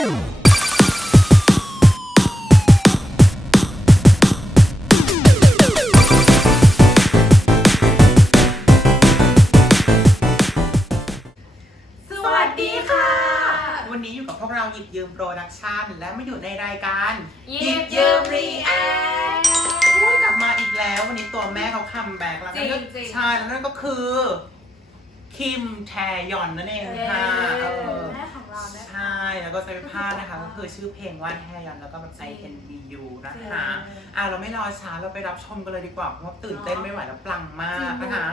สวัสดีค่ะ วันนี้อยู่กับพวกเราหยิบยืมโปรดักชันและมาอยู่ในรายการหยิบยืม React พูดกลับมาอีกแล้ว วันนี้ตัวแม่เขาคัมแบ็กแล้วจริงนั่นจริงใช่แล้วนั่นก็คือ คิมแทยอนนั่นเองค่ะเออแม่ของเรานะใช่ แล้วก็จะเป็นพลาดนะคะ ก็คือชื่อเพลงว่าแทยอนแล้วก็แบบ I N B U นะคะ อะเราไม่รอช้าเราไปรับชมกันเลยดีกว่าเพราะว่าตื่นเต้นไม่ไหวแล้วปลังมากนะคะ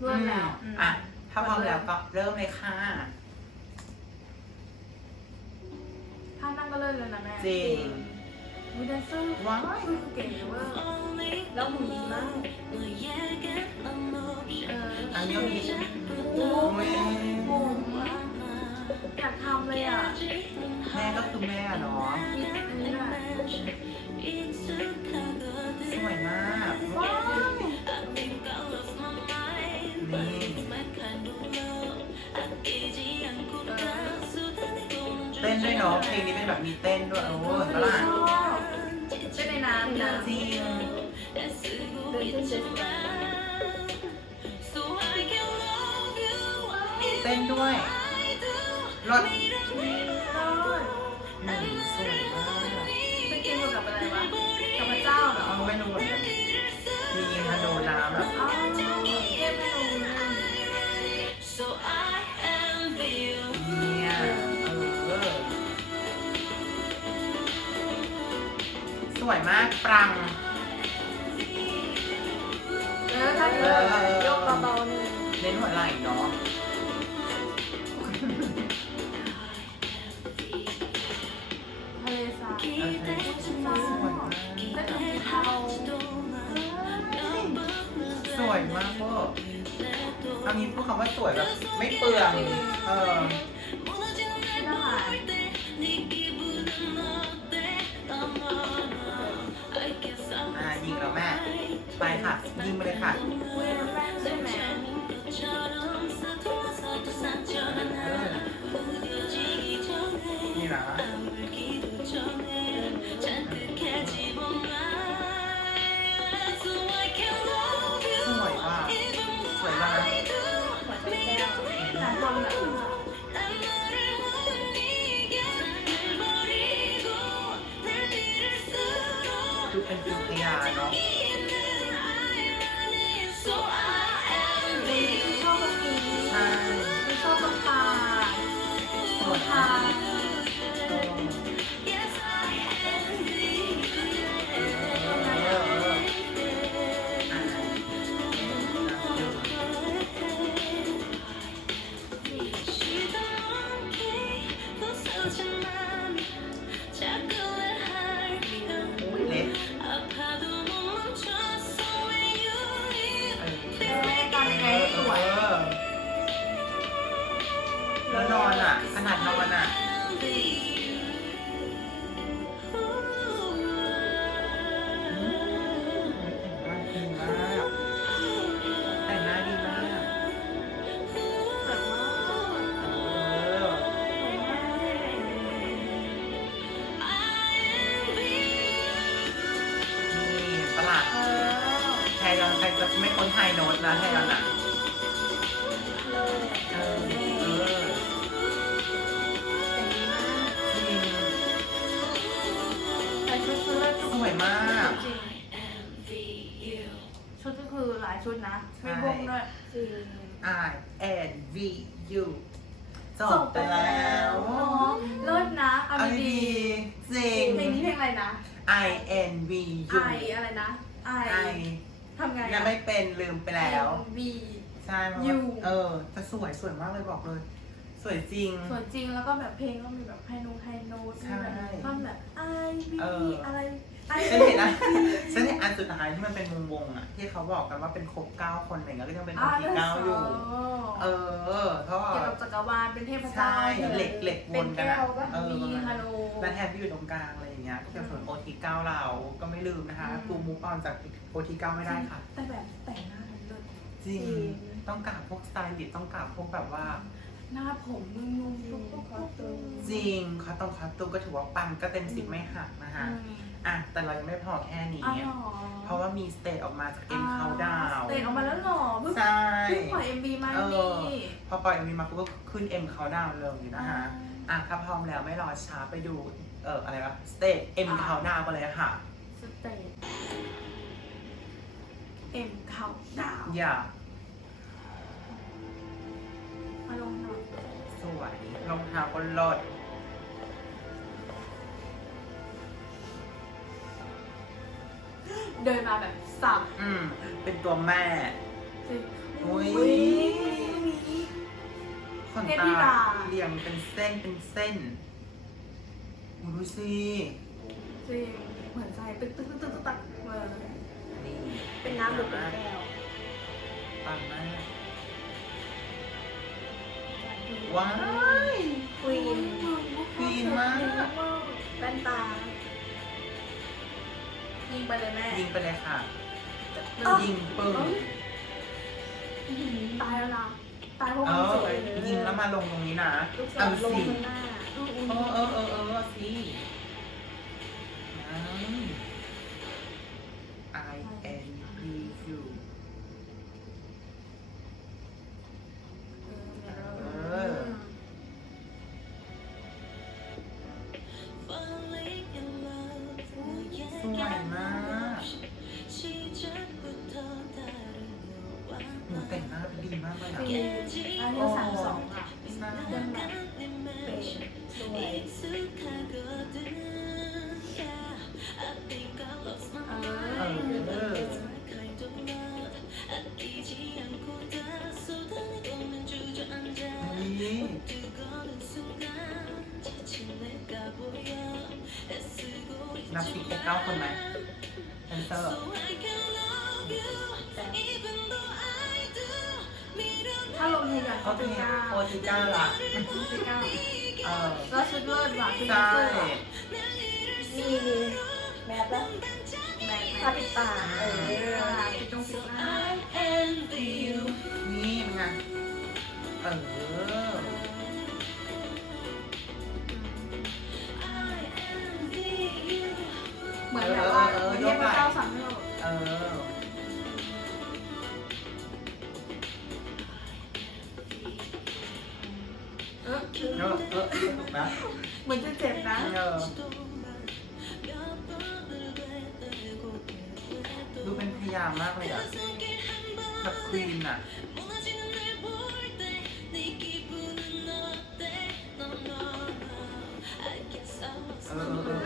เริ่มแล้วอืมอะถ้าพร้อมแล้วก็เริ่มเลยค่ะถ้านั่งก็เลิศเลยนะแม่จริงมีแดนเซอร์ว้ายคือเก่งเวอร์แล้วหุ่นดีมากเอออันนี้มีโอ้โอ้ยโห อยากทำเลยอะแม่ก็คือแม่เนาะมีอันนี้ด้วยสวยมากว้าวนี่เต้นด้วยเนาะเพลงนี้เป็นแบบมีเต้นด้วยโอ้โหเห็นปะล่ะเต้นในน้ำนะจริงเดินเต้นเฉยเต้นด้วย รถๆโอ้ยอืมสวยมากเป็นเกมเกี่ยวกับอะไรวะกับพระเจ้าเหรอเอาไม่รู้เหมือนกันมียิงธนูน้ำแบบอ๋อเกมไม่รู้นะเนี่ยเออสวยมากปรัง เออถ้าเธอยกเบาๆหนึ่งเน้นหัวไหล่เนาะ สวยมากเต้นกับสีเทาสวยมากพวกเอางี้พูดคำว่าสวยแบบไม่เปลืองเออน่ารักอ่ายิงแล้วแม่ ไปค่ะ ยิงมาเลยค่ะ ใช่ไหม เป็นฟิวพยาเนาะชอบแบบนี้ใช่ชอบตรงตาสตรวยงมา ดเออไทยอนใครจะไม่คนไทยโน้ตนะไทยอนอะเลยเออ วยมาก จริงชุดก็คือหลายชุดนะไม่บงด้วย จริง I N V U จบไปแล้วอ๋อเลิศนะเอาเอาดีดีๆจริงๆเพลงนี้เพลงอะไรนะ I N V ไอ U อะไรนะไอ I ทำไงยังไม่เป็นลืมไปแล้วบีใช่เพราะยูว่าเออแต่สวยสวยมากเลยบอกเลย สวยจริง ส่วนจริงแล้วก็แบบเพลงก็มีแบบไฮโนไฮโนตใช่มีแบบท่อนแบบไอบี นเห็นนะฉันเห็นอันสุดท้ายที่มันเป็นวงวงๆอะ ที่เขาบอกกันว่าเป็นครบเก้าคนอะไรเงี้ยก็ยังเป็นคนที่เก้าอยู่ เออเพราะว่าเกี่ยวกับจักรวาลเป็นเทพเจ้าใช่เหล็กเหล็กวนกันเป็นแก้อะวก็เออมีฮาโนแล้วแทนที่อยู่ตรงกลางอะไรอย่างเงี้ยก็เป็นส่วนโอทีเก้าเราก็ไม่ลืมนะคะอืมกูมูฟออนจากโอทีเก้าไม่ได้ค่ะ แต่แบบแต่งหน้าเลิศจริงจริงต้องกราบพวกสไตลิสต์ต้องกราบพวกแบบว่าหน้าผมมึงงงปุ๊บปุ๊บปุ๊บปุ๊บจริงเขาต้องคอสตูมก็ถือว่าปังก็เต็มสิบไม่หักนะคะ อะแต่เรายังไม่พอแค่นี้อ้าวเหรอเพราะว่ามีสเตจออกมาจากเอ็มเขาดาวเตะออกมาแล้วเหรอเพิ่งใช่ เพิ่งปล่อยเอ็มบีมาเอนี่อ พอปล่อยเอ็มวีมาปุ๊บก็ขึ้นเอ็มเขาดาวเลยนะคะ อะถ้าพร้อมแล้วไม่รอช้าไปดู เอออะไรวะสเตจเอ็มเขาดาวกันเลยค่ะ สเตจเอ็มเขาดาวอย่ามาลงหน่อยสวยรองเท้าก็ลด เดินมาแบบสับอืม เป็นตัวแม่ จริงอุ๊ยอุ๊ยขนเทพตาธิดาเรียงเป็นเส้นเป็นเส้นอุ๊ยดูสิจริงเหมือนใจตึกตึกตึกตึกตึกตึกเลยนี่เป็นน้ำหรือเป็นแก้วปังมากว้าย ควีนควีนมาก แว่นตา ยิงไปเลยแม่ยิงไปเลยค่ะเอ้ายิงปึ้งอื้อหือตายแล้วนะตายเพราะเอความอสวยยิงแล้วมาลงตรงนี้นะลูกสาเอาวลงสิข้างหน้า เออเออเออเออสิ ดีมากเลยอะจริงอันนี้สามสองอะใช่เป็นแบบเป็นสวยเออเออนี่นับสิบแค่เก้าคนไหมแดนเซอร์ ถ้าลงในอย่างเขาก็เป็เป็นนเก้าโอติก้าละเป็นเก้าเออแล้วชุดเลิศว่ะชุดใช่เลิศว่ะมีมีแมสแล้วแม่แม่ผ้าปิดตาเออ เออเออเออนะเหมือนจะเจ็บนะเออดูเป็นพยายามมากเลยอะกับควีนอะเออเออ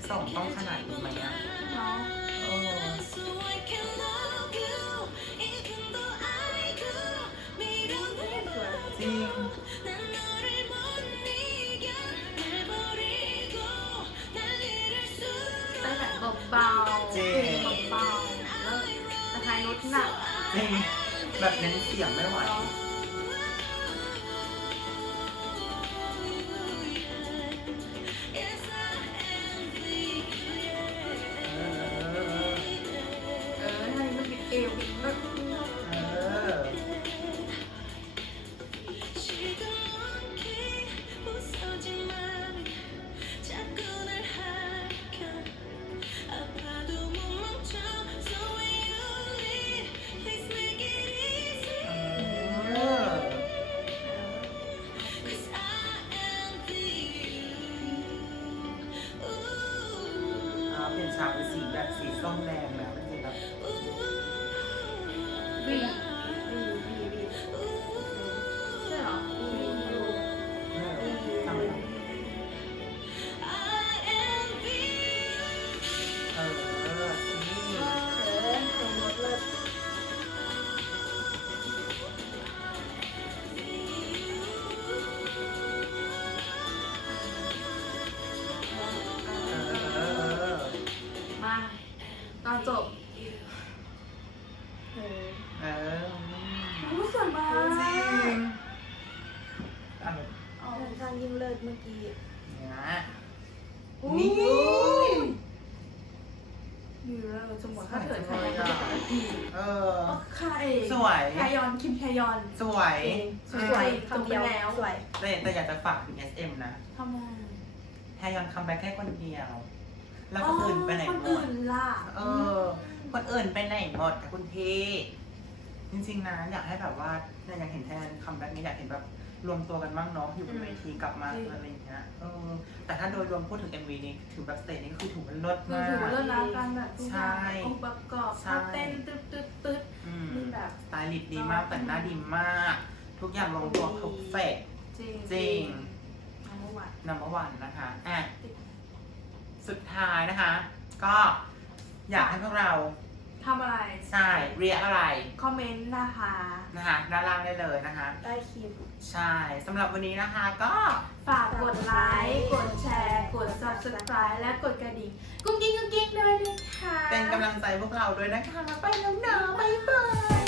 สิบสองต้องขนาดนี้ไหมอะเนาะเออจริงแต่แบบเบาๆจริงเบาๆแล้วแต่ท้ายรถหนักจริงแบบเน้นเสียงไม่ไหว เออรู้สึกมากจริงอะทางยิงเลิศเมื่อกี้นี่อยู่แล้วสมมติถ้าเถิดใครอยากอีกเออใครสวยแคยอนคิมแคยอน สวย สวยจบแล้วสวยแต่แต่อยากจะฝากถึง SM นะทำไมแคยอนคัมแบ็กแค่คนเดียว แล้วคนอื่นไปไหนหมดคนอื่นล่ะเออ คนอื่นไปไหนหมดคุณพี จริงๆนะอยากให้แบบว่าเนี่ยอยากเห็นแทนคัมแบ็กนี้อยากเห็นแบบรวมตัวกันบ้างเนาะอยู่บนเวทีกลับมาอะไรอย่างเงี้ยเออแต่ถ้าโดยรวมพูดถึง MV นี้ถือแบบสเตจนี้ก็คือถือว่าเลิศคือมาก ถือว่าเลิศนะการแบบทุกอย่างใช่องค์ประกอบใช่ท่าเต้นตึ๊ดตึ๊ดตึ๊ด อืมมีแบบสไตลิสต์ดีมากแต่งหน้าดีมาก ทุกอย่างลงตัวเพอร์เฟกจริงจริง น้ำหวาน นัมเบอร์วันนะคะอะสุดท้ายนะคะ ก็อยากให้พวกเรา ทำอะไร ใช่เรียกอะไรคอมเมนต์นะคะ นะคะด้านล่างได้เลยนะคะ ได้คิวใช่สำหรับวันนี้นะคะก็ฝากกดไลค์ กดแชร์ กด subscribe และกดกระดิ่ง กุ้งกิ้งกุ้งกิ้งด้วยนะคะเป็นกำลังใจพวกเราด้วยนะคะไปแล้วนะบ๊ายบาย